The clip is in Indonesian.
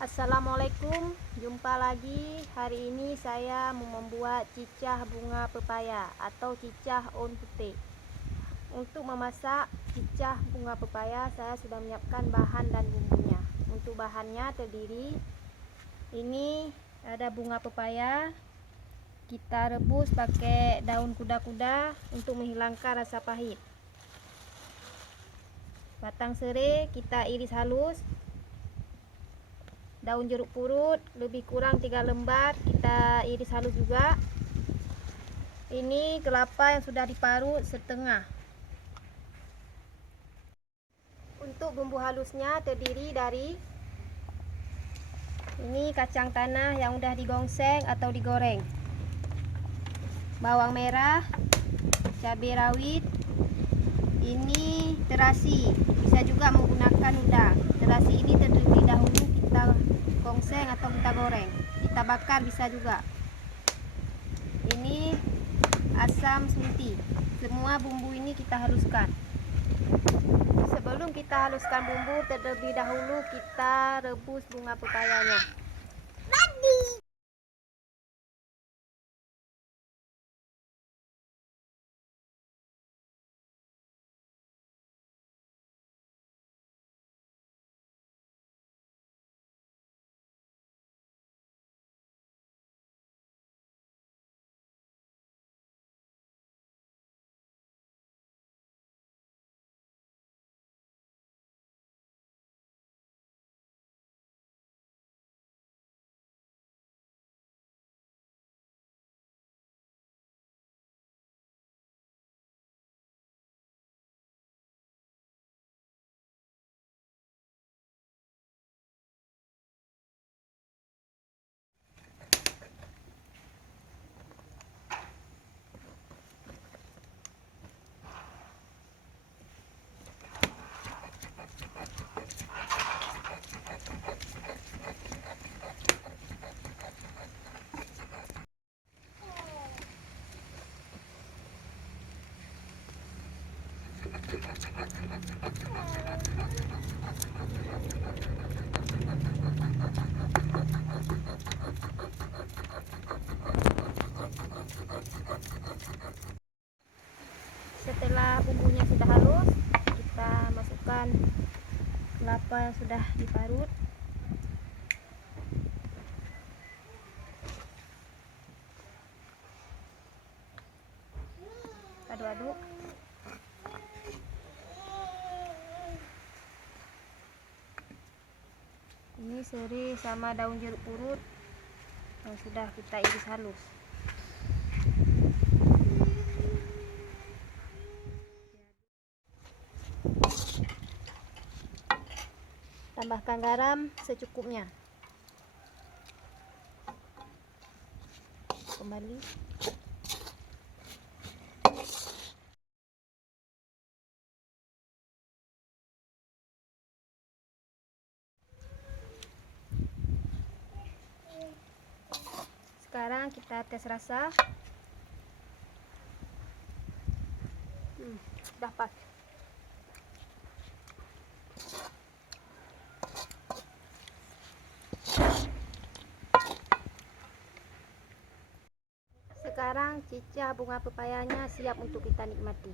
Assalamualaikum, jumpa lagi. Hari ini saya mau membuat cicah bunga pepaya atau cicah on putih. Untuk memasak cicah bunga pepaya, saya sudah menyiapkan bahan dan bumbunya. Untuk bahannya terdiri ini ada bunga pepaya, kita rebus pakai daun kuda-kuda untuk menghilangkan rasa pahit. Batang serai kita iris halus. Daun jeruk purut lebih kurang 3 lembar kita iris halus juga. Ini kelapa yang sudah diparut setengah. Untuk bumbu halusnya terdiri dari ini kacang tanah yang udah digongseng atau digoreng, bawang merah, cabai rawit, ini terasi, bisa juga menggunakan udang. Terasi ini terlebih dahulu kita gongseng atau kita goreng, kita bakar bisa juga. Ini asam sunti. Semua bumbu ini kita haluskan. Sebelum kita haluskan bumbu, terlebih dahulu kita rebus bunga pepayanya. Setelah bumbunya sudah halus, kita masukkan kelapa yang sudah diparut. Aduk-aduk. Ini serai sama daun jeruk purut yang sudah kita iris halus. Tambahkan garam secukupnya. Kembali. Sekarang kita tes rasa. Sudah pas. Sekarang cicah bunga pepayanya siap untuk kita nikmati.